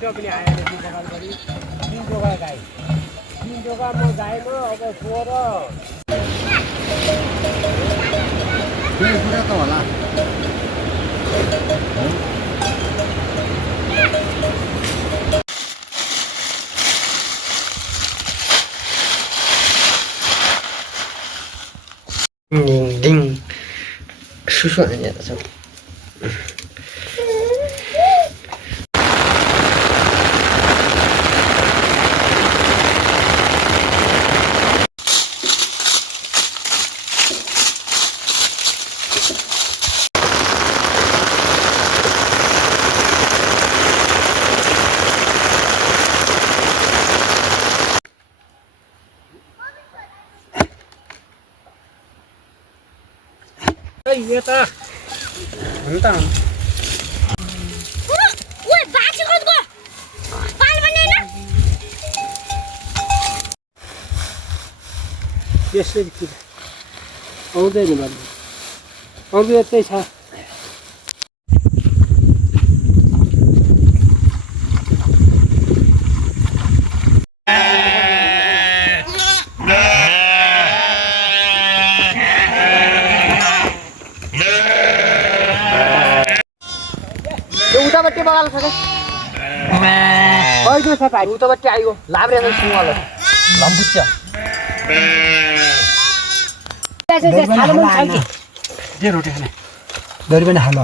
एउटा पनि आएन गरी 3 जोगा गाई 3 जोगा म गाईमा अब सोर त्यो कुरा त होला ding susu aja so ये त अन्त ओए बाछीको पाल बन्दैन त्यसै किन आउँदैन भन्नु अरु यतै छ उतापट्टि बगाल छ कहिले छ पानी उतापट्टि आइगयो लाब्रे छ सुँगल लम्बुच्च जे रोटी खाने दरी पनि हाल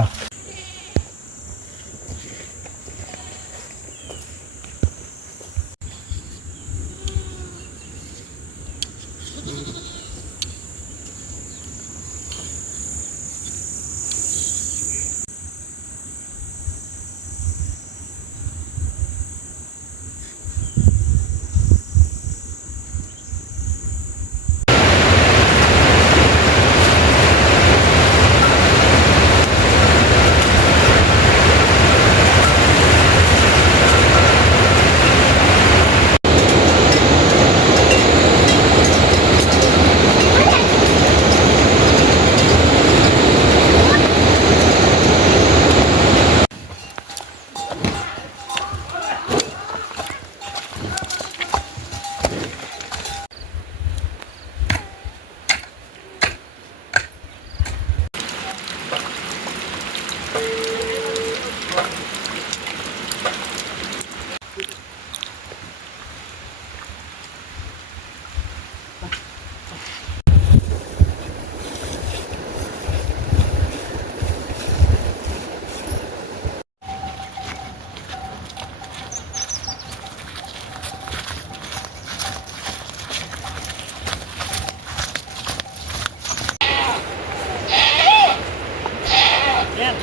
यो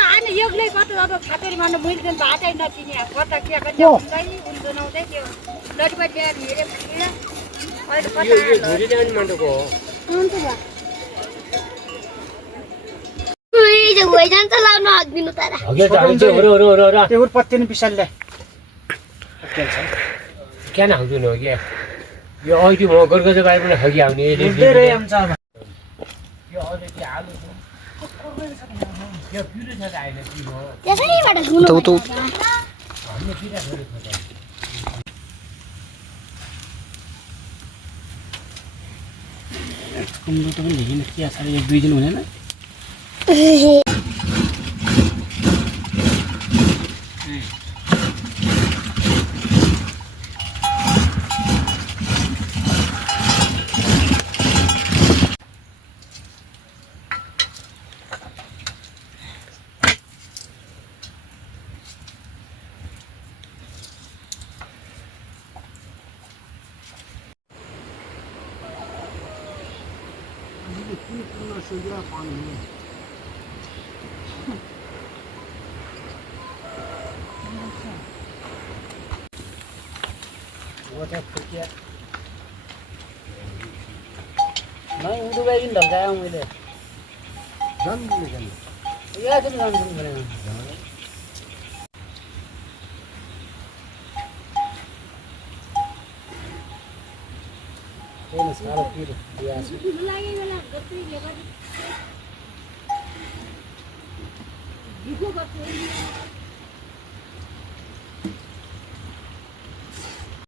आने योगले कता अब खातेरी मार्न मैले बाटै नचिने कता के कता हुँदै उन बनाउँदै त्यो लटपट ल्याएर हेरे भने अहिले कता धुरी ल्याउने माटोको हो हुन्छ बा उही जे होइ जान्छ लाउन हक्दिनु तर हगे जान्छ हो त्यो पत्ती नि पिसल ल्या किन हाउदिनु हो के यो अहिले म गरगजे बाहिर पनि हगी आउने धेरै आउँछ अब यो अहिले के हाल्नु यो पिरो छ त अहिले पिरो त्यसैबाट धुनु हामीले पिरा थोरै छ कुम्डो त पनि देखिन के साह्रै 1-2 दिन हुँदैन नहीं उठो गई इन ढलकाया हूँ मैले या तुम जान तुम करेंगे त्यो न सारो पिरो बियास लागि बेला गत्री लेबर भिको गर्छु